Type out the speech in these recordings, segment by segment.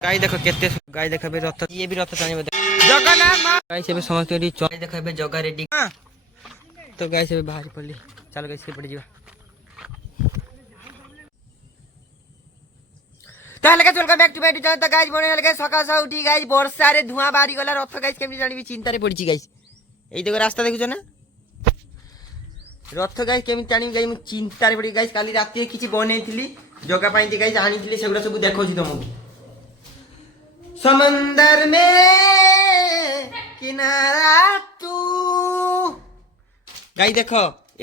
गाई देख केते गाई देख रथ ये भी रथ टाणी जगन्नाथ गाई से समस्त देख जगह रेडी तो गाई से बाहर पड़ली चलो गाई से पड़ जा তাহলে guys welcome back to my channel. তো গাইস মনে হল গাইস সকাল সকাল উঠি গাইস বর্ষারে ধোঁয়া বাড়ি গলা রথ গাইস কেমনি জানিবি চিন্তারে পড়ছি গাইস। এই দেখো রাস্তা দেখুছ না রথ গাইস কেমনি টানিবি গাইস মু চিন্তারে পড়ি গাইস। কালি রাতে কিছু বনেইଥିଲି জগা পাইতে গাইস আনিଥିଲି সেগুলা सब দেখোছি তোমাকে। समंदर में किनारा तू गाई देख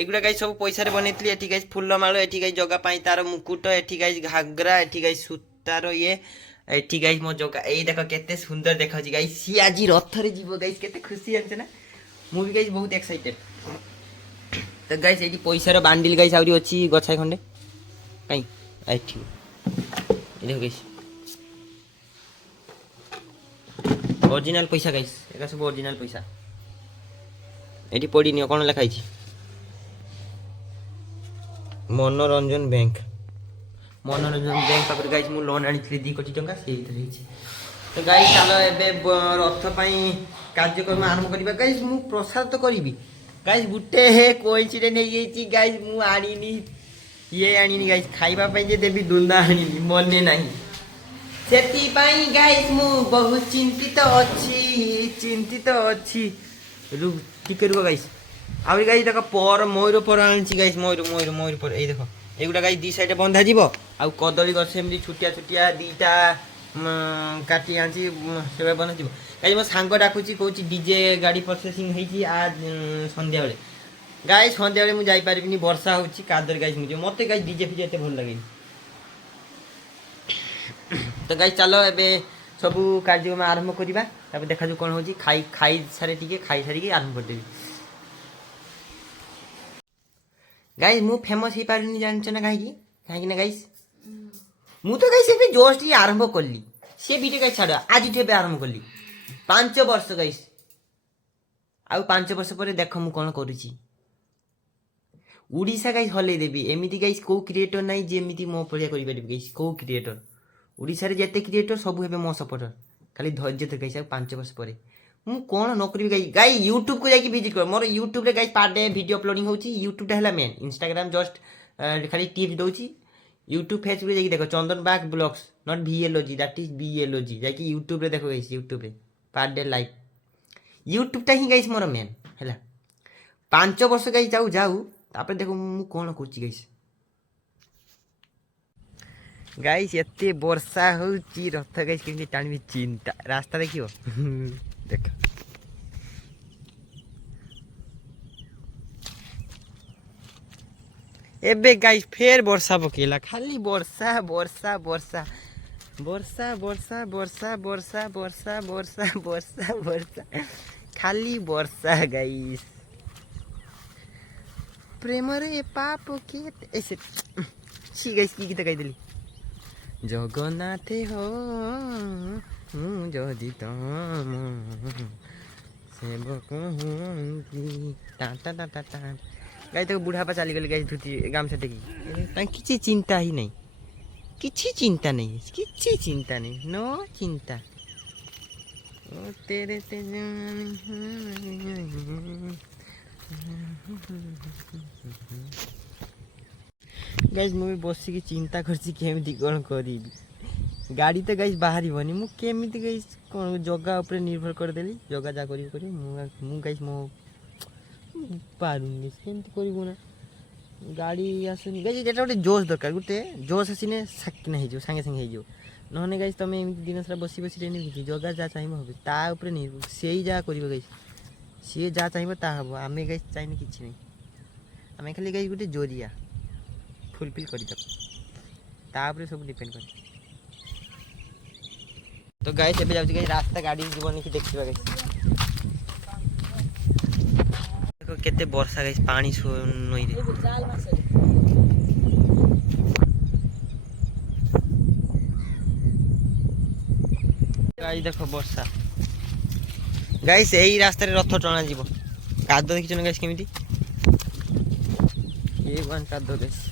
एगुड़ा गाई सब पैसा बनई एटी गाई फुलमाल एटी गाई जगह पाई तार मुकुट एटी गाई घाघरा एटी गाई सूतार ये एटी गाई मो जगह यही देख केते सुंदर देखा गाई सी आज रथ रे जीव गाई केते खुशी जानछ ना मु भी गाई बहुत एक्साइटेड। तो गाई एटी पैसा बांडिल गाई आउरी अछि गछाई खंडे काई एठी ए देखो गाई ओरिजिनल पैसा गाइस एका सब ओरिजिनल पैसा एटी पड़ी नियो कोन लिखाई छी मनोरंजन बैंक पर गाइस मु लोन आनी 2 कोटी टंका सेही थई छी। तो गाइस चलो एबे रथ पई कार्यक्रम आरंभ करबा गाइस मु प्रसाद तो करबी गाइस गुटे हे कोइंसिडेंट हे छी गाइस मु आनीनी ये आनीनी गाइस खाइबा पई जे देबी दुंदा आनीनी मने नाही सेती पाई गाइस मु बहुत चिंतित अच्छी रु टिके रुको गाइस आउरी गाइस देखो पर मयूर पर आनछि गाइस मयूर पर ए देखो एगुडा गाइस दी साइड बंधा जीवो आ कदली गछ एमदी छुटिया दीटा काटी आनछि सेबे बना जीवो गाइस मो सांग डाकुछि कहूछि डीजे गाड़ी प्रोसेसिंग हेछि आज संध्या बेले गाइस संध्या बेले मु जाई पारिबिनी वर्षा होछि कादर गाइस मुझे मते गाइस डीजे फिजे एते भल लागे। तो गाइस चलो एबे सबू कार्यक्रम आरंभ करबा तबे देखा जो कोन होची खाई सारे टिके खाई सारी के आरंभ कर देबी। गाइस मु फेमस ही पारिनी जानछ ना काहे ना गाइस मु तो गाइस एबे जस्ट ही आरंभ करली से वीडियो गाइस छाड़ आज ठेबे आरंभ करली 5 वर्ष गाइस आ 5 वर्ष पर देख मु कोन करूची उड़ीसा गाइस हले देबी एमिति गाइस को क्रिएटर नाही जे एमिति मो पलिया करि पारिबी गाइस को क्रिएटर ओडिसा रे जेते क्रिएटर सब हेबे मो सपोर्टर खाली धैर्य तो गाइस 5 वर्ष परे मु कोन नौकरी गाइस गाइस YouTube को जाकी विजिट कर मोर YouTube रे guys per day video uploading होची YouTube टा हला मेन Instagram जस्ट खाली टिप्स दोची YouTube Facebook रे जाकी देखो Chandan Bagh blogs not VLOG that is BLOG जाकी YouTube रे देखो गाइस YouTube रे पर डे लाइव YouTube टा ही गाइस मोर मेन हला 5 वर्ष गाइस जाऊ तापर देखो मु कोन करची गाइस गाइस एते वर्षा होची रथ गाइस केमती टाणबी चिंता रास्ता देखियो देख एबे गाइस फेर वर्षा पकेला खाली वर्षा वर्षा वर्षा वर्षा वर्षा वर्षा वर्षा वर्षा वर्षा वर्षा वर्षा खाली वर्षा गाइस प्रेम रे पाप के ऐसे छी गाइस की गीत गाई देली जगन्नाथे हो जदि तम सेवक हूँ टाटा टाटा टाटा गाई तो बुढ़ापा चली गली गाई धुती गामछा टेकी किसी चिंता ही नहीं किसी चिंता नहीं नो चिंता ओ तेरे ते गाइस मु बसिकी चिंता करछि केमिति कोन करिबी गाड़ी तो गाइस बाहरी बनी मु केमिति गाइस कोन जगह ऊपर निर्भर कर देली जगह जा करी मु गाइस मो पारुनी केमिति करिबो ना गाड़ी आसुनी गाइस जेटा गोटे जोश दरकार गोटे जोश आसीने साकिना हे जो संगे हे जो नहने गाइस तमे एमिति दिन सारा बसी रेनी कि जगह जा चाहिबो होबे ता ऊपर निर्भर सेही जा करिबो गाइस से जा चाहिबो ता हबो आमे गाइस चाहिने किछि नै आमे खाली गाइस गोटे जोरिया फुलफिल कर तापर सब डिपेंड कर। तो गाइस एबे जाउची गाइस रास्ता गाड़ी जीवन की देखिबा गाइस देखो केते वर्षा गाइस पानी नई रे गाइस देखो वर्षा गाइस एही रास्ता रे रथ टणा जीवो कादो देखिछन गाइस केमिति ये वन कादो गाइस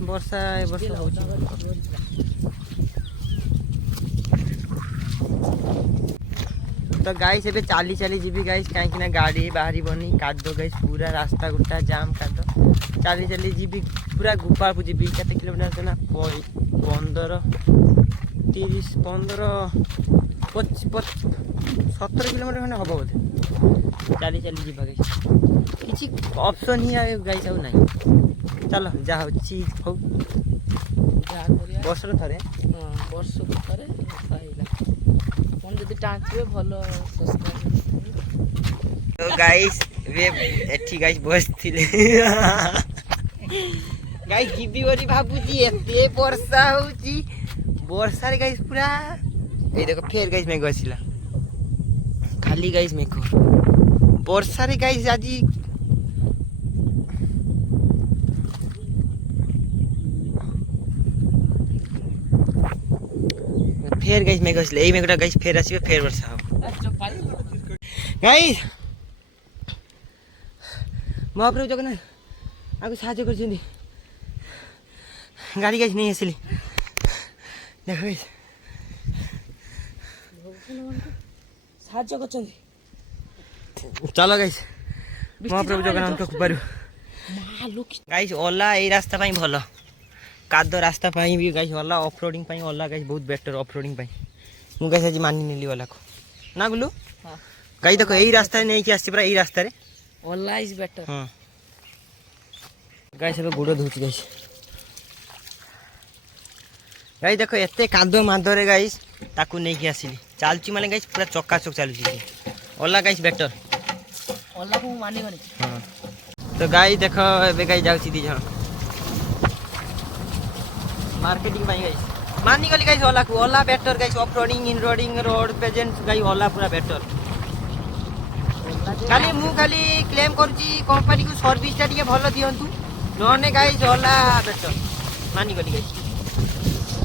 वर्षा ए वर्षा होची तो गाइस एबे चाली चाली जीबी गाइस कहीं ना गाड़ी बाहरी बनी कादो गाइस पूरा रास्ता गुटा जाम कादो चाली चाली जीबी पूरा गोपालपुर जीबी केते किलोमीटर ना 15 30 15 17 किलोमीटर खंडे हम बोधे चाली चाली जीवा गाइस किसी ऑप्शन ही आए गाइस आउ नहीं चलो जा होची हो वर्ष थरे वर्ष थरे फोन जदि टाँचे भल तो गाइस वे एठी गाइस बस थिले गाइस जीबी बोली भाबुची एते वर्षा होची वर्षा रे गाइस पूरा ए देखो फेर गाइस मेघ आसिला खाली गाइस मेघ वर्षा रे गाइस आज फेर गाइस मेघ आसिला एई मेघटा गाइस फेर आसीबे फेर वर्षा हो गाइस महाप्रभु जगन्नाथ आगु साहाଯ୍य करछिन गाड़ी गाइस नहीं आसिली देखो गाइस साहाଯ୍य करछन चलो गाइस महाप्रभु जगन्नाथ को पारु गाइस ओला ए रास्ता पई भलो कादो रास्ता पई भी गाइस ओला ऑफ रोडिंग पई ओला गाइस बहुत बेटर ऑफ रोडिंग पई मु गाइस आज मानि नेली ओला को ना गुलु हां गाइस देखो एई रास्ता नै कि आसी पूरा एई रास्ता रे ओला इज बेटर हां गाइस अब गुडो धुची गाइस गाइस देखो एते कादो मादो रे गाइस ताकू नै कि आसीली चालची माने गाइस पूरा चक्का चक चालू छी ओला गाइस बेटर ओला को मानि गनी हां तो गाइस देखो एबे गाइस जाउ सी दी जण मार्केटिंग पाई गाइस मानी गली गाइस ओला को ओला बेटर गाइस ऑफ रोडिंग इन रोडिंग रोड प्रेजेंट गाइस ओला पूरा बेटर खाली मु खाली क्लेम करची कंपनी को सर्विस टा ଟିକେ ଭଲ दियंतु नने गाइस ओला बेटर मानी गली गाइस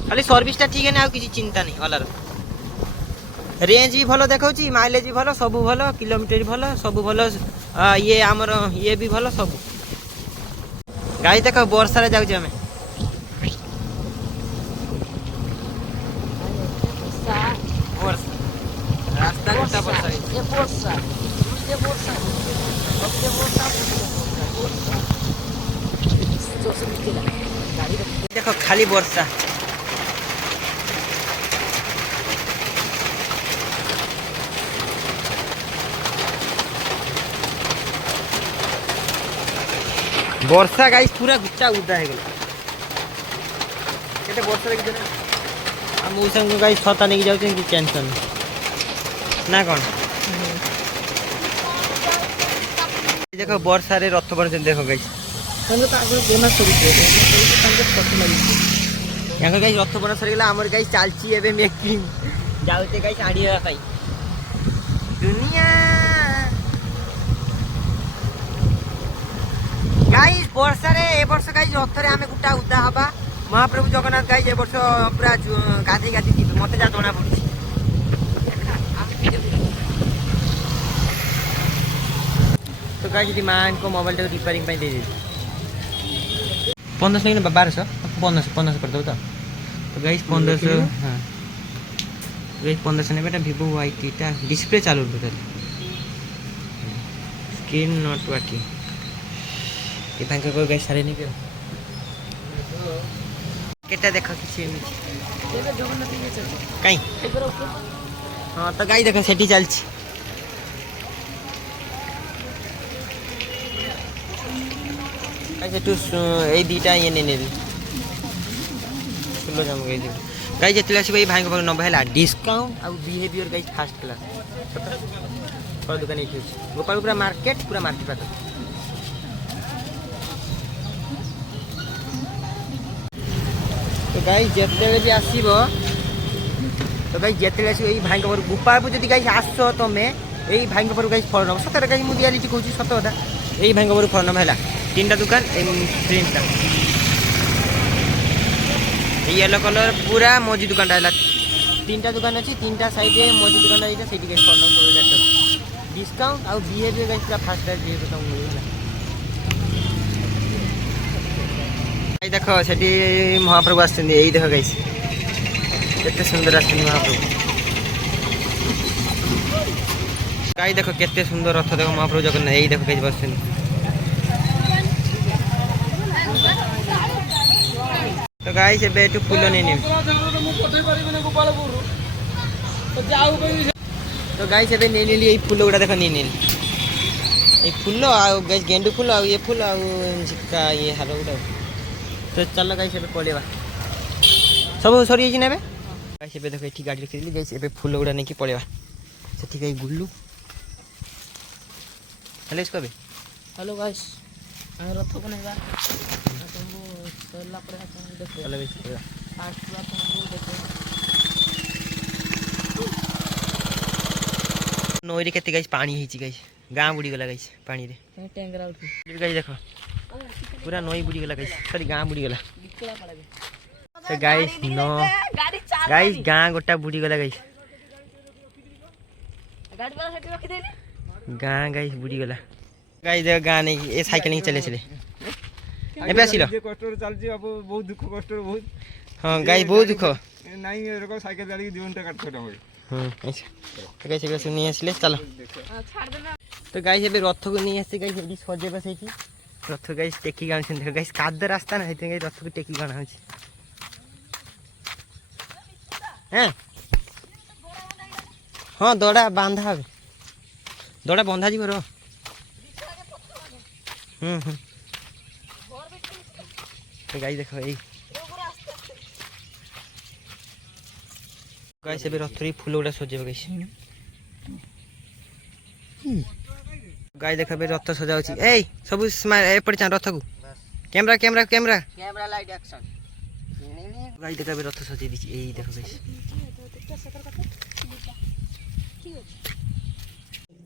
खाली सर्विस टा ठीक है ना किसी चिंता नहीं ओला रेंज भी भलो देखौची माइलेज भी भलो सब भलो किलोमीटर भी भलो सब भलो ये हमर ये भी भलो सब गाइस देखो वर्षा रे जाउ छी हमें रास्ता गोटा वर्षा ये वर्षा ये वर्षा ये वर्षा देखो खाली वर्षा वर्षा गाइस पूरा गुच्चा उदा है गेला केते वर्षा रे हम मु संग गाइस छता नेकी जाउ कि टेंशन ना कौन देखो वर्षा रे रथ बन देखो गाइस तंगे तो आगे बोनस करी तंगे पत्ता लगी यहाँ गाइस रथ बन सरी गेला हमर गाइस चालची एबे मेकिंग जाउते गाइस आडिया पाई दुनिया गाइस वर्षा रे ए वर्ष गाइस रथ रे हमें गुटा उदा हबा महाप्रभु जगन्नाथ गाइस ए वर्ष पूरा गाधी गाधी थी मते जा जणा पड़ी तो गाइस यदि मान को मोबाइल टा रिपेयरिंग पे दे दे 1500 नहीं 1200 1500 कर दो तो गाइस 1500 हां गाइस 1500 ने बेटा Vivo Y टा डिस्प्ले चालू टोटल स्क्रीन नॉट वर्किंग ये बैंक को गाइस सारे नहीं के केटा देखो किसी में ये जगन्नाथ ये चल काई हां तो गाइस देखो सेठी चलछि ऐसे तू ए दीटा ये ने चलो जाम गई गाइस जेतले आसी भाई भाई को नंबर हैला डिस्काउंट आ बिहेवियर गाइस फास्ट क्लास और दुकान एठी गोपाल पूरा मार्केट पात तो गाइस जेतले भी आसीबो तो गाइस जेतले आसी एई भाई को गोपाल जदी गाइस आसो तमे एई भाई को गाइस फोन नंबर सतर गाइस मु रियलिटी कहूची सत कथा एई भाई को फोन नंबर हैला तीनटा दुकान प्रिंट येलो कलर पूरा मोजी दुकान है तीनटा दुकान अच्छी तीनटा साइड में मोजी दुकान है से डिस्काउंट आउ बिहेवियर गाइस पूरा फास्ट टाइम बिहेवियर तो मिलला गाइस देखो सेठी महाप्रभु आछन एई देखो गाइस केते सुंदर आछन महाप्रभु गाइस देखो केते सुंदर रथ देखो महाप्रभु जगन्नाथ एई देखो गाइस बसछन। तो गाइस एबे एटू फूल नै नि तो गाइस एबे नै नेली एई फूल गुडा देखो नै नेली एई फूल आ गाइस गेंडू फूल आ ये फूल आ झिका ये हारो गुडा। तो चलो गाइस एबे पळेबा सब सरी छि नेबे गाइस एबे देखो एठी गाडी रखिली गाइस एबे फूल गुडा नै कि पळेबा सेठी गाइ गुल्लू हेलो इसको बे हेलो गाइस ଆମେ ରଥ ବନେଇବା ତମକୁ ସରିଲା ପରେ ଆପଣଙ୍କୁ ଦେଖେଇବା। चलो गाइस पळेबा ଫାଷ୍ଟ ଆପଣଙ୍କୁ ଦେଖେଇବା नई रे केते गाइस पानी हिची गाइस गां बुडी गला गाइस पानी रे ତମେ ଟେଙ୍ଗରା ଉଠି गाइस देखो पूरा नई बुडी गला गाइस सॉरी गां बुडी गला ବିକଳା ପଳେବେ। तो गाइस नो गाइस गां गोटा बुडी गला गाइस ଗାଡି ବାଲା ସେଠି ରଖିଦେଲି गां गाइस बुडी गला गाइस देखो गां नै ए साइकिल नै चले चले एबे आसिलो जे कष्ट चलछि अब बहुत दुख कष्ट बहुत हां गाइस बहुत दुख নাই এরকম সাইকেল চালিয়ে জীবনটা কাটতে হবে। अच्छा तो गाइस एबे सुनी आसले चलो ଛାଡ ଦେନା तो गाइस एबे रथ को नहीं आसे गाइस एबे सजे बसे की रथ गाइस टेकी गान सुन देखो गाइस काद रास्ता ना हेते गाइस रथ को टेकी गाना होछि हैं हां दड़ा बांधा हबे दड़ा बंधा जीव रो तो गाइस देखो एई गाइस एबे रथ रे फूल गुडा सजेबे गाइस गाइस देखो एबे रथ सजा होछि एई सब स्माइल एपड़ चा रथ को camera camera camera camera light action guys देखो एबे रथ सजे दिछि एई देखो गाइस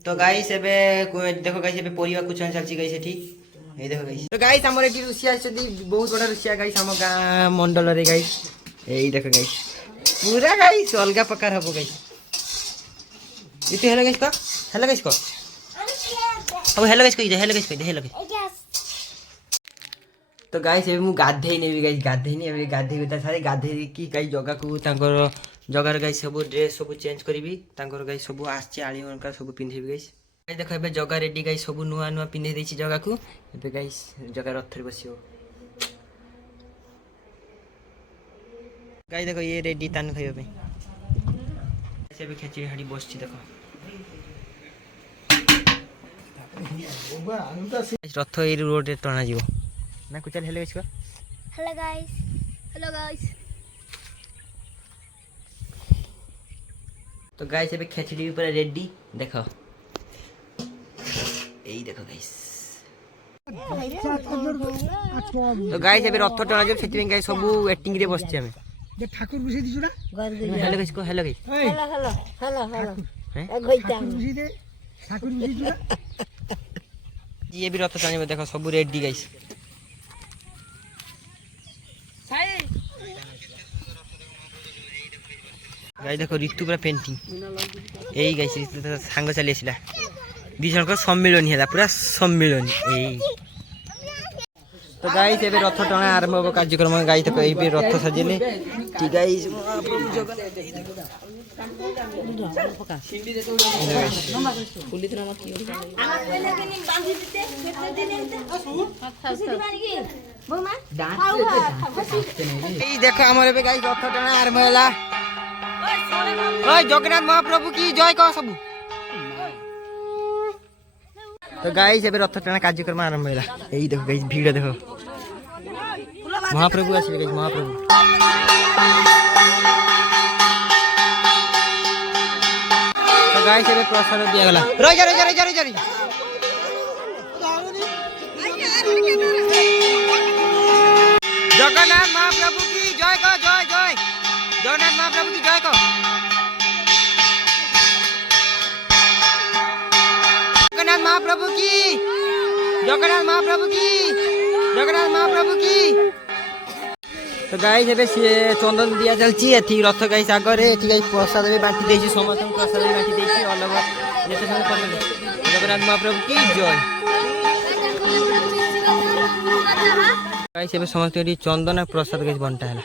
तो गाइस एबे देखो गाइस एबे परिवा कुछ चलछि गाइस एठी एई देखो गाइस तो गाइस हमर एठी रुसिया छथि बहुत बड़ा रुसिया गाइस हम गां मंडल रे गाइस एई देखो गाइस पूरा गाइस अलगा प्रकार हबो गाइस इते हेलो गाइस को अब हेलो गाइस कहि दे हेलो गाइस तो गाइस एबे मु गाधेई नेबी गाइस गाधेई ने एबे गाधेई बिता सारे गाधेई की गाइस जगह को तांकर जगार गाइस सब ड्रेस सब चेंज करबी तांकर गाइस सब आछे आली मनका सब पिंधेबी गाइस गाइस देखो एबे जगह रेडी गाइस सब नुआ नुआ पिंधे देछि जगह को एबे गाइस जगह रथ रे बसियो गाइस देखो ये रेडी तान खाइयो पे ऐसे भी खेचड़ी हाडी बसछि देखो रथ ए रोड रे टणा जीवो ना कुचल हेले इसको हेलो गाइस तो गाइस एबे खेचड़ी भी पूरा रेडी देखो एई देखो गाइस तो गाइस एबे रथ टणा जो सेति गाइस सब वेटिंग रे बसछि हमें যে ঠাকুর বসে দিছ না हेलो गाइस को हेलो गाइस हेलो हैं गोइता বসে দে ঠাকুর বসে দিছ না ये भी रथ टाणी देखो सब रेडी गाइस गाइस देखो ऋतु पूरा पेंटिंग एई गाइस ऋतु तो सांग चली आसिला दी जन को सम्मेलन हैला पूरा सम्मेलन एई तो गाइस एबे रथ टणा आरंभ हो कार्यक्रम गाइस तो एई भी रथ सजेले ठीक गाइस ପୁଲି ଦିନ ମତ एई देखो हमर एबे गाइस रथ टणा आरंभ होला ओए जगन्नाथ महाप्रभु की जय कह सब तो गाइस एबे रथ टणा कार्यक्रम आरंभ होला एई देखो गाइस भीड़ देखो महाप्रभु आसिले गाइस महाप्रभु तो गाइस एबे प्रसाद दिया गला रह जा जगन्नाथ महाप्रभु की जय कह जय जय जगन्नाथ महाप्रभु की जय कह जगन्नाथ महाप्रभु की जगन्नाथ महाप्रभु की जगन्नाथ महाप्रभु की तो गाइस एबे चंदन दिया चलची एथि रथ गाइस आगरे एथि गाइस प्रसाद भी बांटी देछि समस्त प्रसाद भी बांटी देछि अलग जेते सब करले जगन्नाथ महाप्रभु की जय गाइस एबे समस्त एथि चंदन और प्रसाद गाइस बंटा हला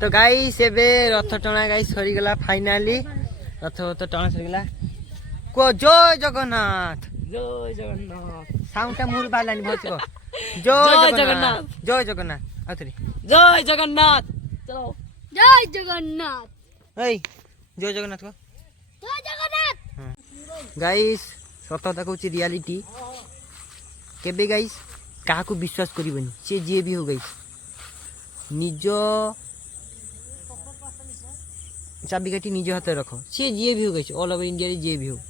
তো গাইস ଏବେ ରଥ ଟଣା ଗାଇସ୍ ସରିଗଲା ଫାଇନାଲି ରଥ ଟଣା ସରିଗଲା କୋ ଜୟ ଜଗନ୍ନାଥ ଜୟ ଜଗନ୍ନାଥ ସାଉଣ୍ଡଟା ମୁହଁରୁ ବାହାରିଲାନି ଭଲସେ କହ ଜୟ ଜଗନ୍ନାଥ ଜୟ ଜଗନ୍ନାଥ ଆଉ ଥରେ ଜୟ ଜଗନ୍ନାଥ ଚଲୋ ଜୟ ଜଗନ୍ନାଥ ଏଇ ଜୟ ଜଗନ୍ନାଥ କହ ଜୟ ଜଗନ୍ନାଥ ଗାଇସ୍ ସତ କଥା କହୁଛି ରିଆଲିଟି କେବେ ଗାଇସ୍ କାହାକୁ ବିଶ୍ୱାସ କରିବନି ସେ ଯିଏ ବି ହଉ ଗାଇସ୍ ନିଜ ଚାବିକାଠି ନିଜ ହାତରେ ରଖ ସିଏ ଯିଏ ବି ହଉ ଗାଇସ୍ ଅଲ୍ ଓଭର ଇଣ୍ଡିଆରେ ଯିଏ ବି ହଉ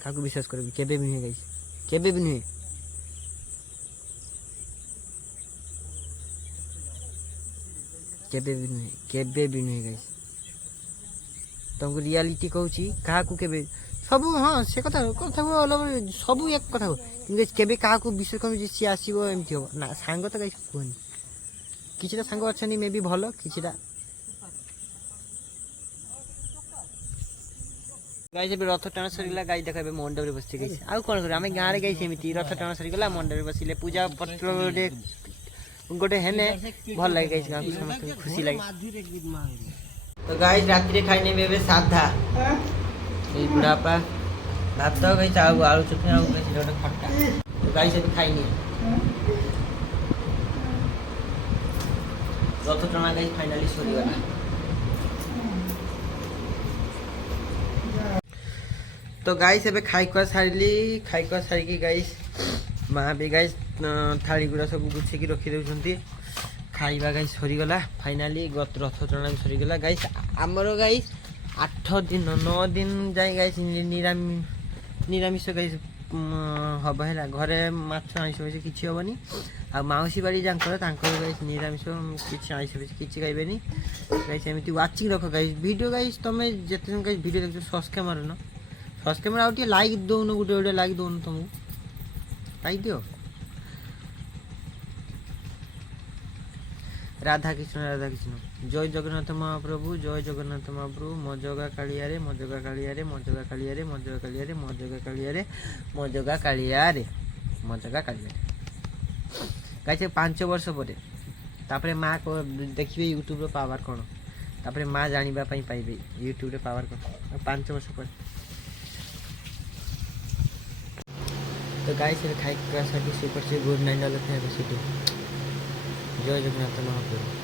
କାହାକୁ ବିଶ୍ୱାସ କରିବି କେବେ ବି ନୁହେଁ ଗାଇସ୍ କେବେ ବି ନୁହେଁ କେବେ ବି ନୁହେଁ ଗାଇସ୍ ତମକୁ ରିଆଲିଟି କହୁଛି କାହାକୁ କେବେ ସବୁ ହଁ ସେ କଥା ଅଲ୍ ଓଭର ସବୁ ଏକ କଥା କିନ୍ତୁ କେବେ କାହାକୁ ବିଶ୍ୱାସ କରିବି ଯେ ସିଏ ଆସିବ ଏମିତି ହବ ନା ସାଙ୍ଗ ତ ଗାଇସ୍ କୁହନି କିଛିଟା ସାଙ୍ଗ ଅଛନ୍ତି ମେ ବି ଭଲ କିଛିଟା ଗାଈ ଏବେ ରଥ ଟଣା ସରିଗଲା ଗାଈ ଦେଖ ଏବେ ମଣ୍ଡପରେ ବସିଛି ଗାଈ ଆଉ କ'ଣ କରିବ ଆମେ ଗାଁରେ ଗାଈ ସେମିତି ରଥ ଟଣା ସରିଗଲା ମଣ୍ଡପରେ ବସିଲେ ପୂଜା ପତ୍ର ଗୋଟେ ହେଲେ ଭଲ ଲାଗେ ଗାଈ ଗାଁକୁ ସମସ୍ତଙ୍କୁ ଖୁସି ଲାଗେ ତ ଗାଈ ରାତିରେ ଖାଇନେବେ ଏବେ ସାଧା ଏଇ ବୁଢ଼ାପା ଭାତ ଗାଈ ଆଉ ଆଳୁ ଚଟଣି ଆଉ ଗୋଟେ ଖଟା ତ ଗାଈ ସେଠି ଖାଇନି ରଥ ଟଣା ଗାଈ ଫାଇନାଲି ସରିଗଲା तो गाइस एबे खाइकुआ सारिकी गाइस माँ भी गाइस थाली गुड़ा सब गुछेकी रखी देउछंती खाइबा गाइस सरीगला फाइनाली गत रथ टଣା भी सरीगला गाइस आमर गाइस 8 दिन 9 दिन जाए गाइस निरामिष गाइस हब है घरे माछ आइस होइसे किछि होबनी आ माउसी बाड़ी जांकर तांकर गाइस निरामिष किछि आइस होइसे किछि खाइबेनी गाइस एमिति वाचिंग रखो गाइस वीडियो गाइस तमे जेते गाइस वीडियो देखो सब्सक्राइब मारनो सब्सक्राइब आउ टे लाइक दउन गुटे लाइक दउन तुमको लाइक दियो राधा कृष्ण जय जगन्नाथ महाप्रभु जय जगन्नाथ महाप्रभु मजगा कालिया रे मजगा कालिया रे मजगा कालिया रे मजगा कालिया रे मजगा कालिया रे मजगा कालिया रे मजगा कालिया रे गाइस 5 वर्ष परे तापरे माँ को देखिबे यूट्यूब रो पावर कोन तापरे माँ जानिबा पई पाइबे यूट्यूब रे पावर कोन 5 वर्ष परे तो गाइस खाई सुपर से गुड नाइट वाला जय जगन्नाथ महाप्रभु।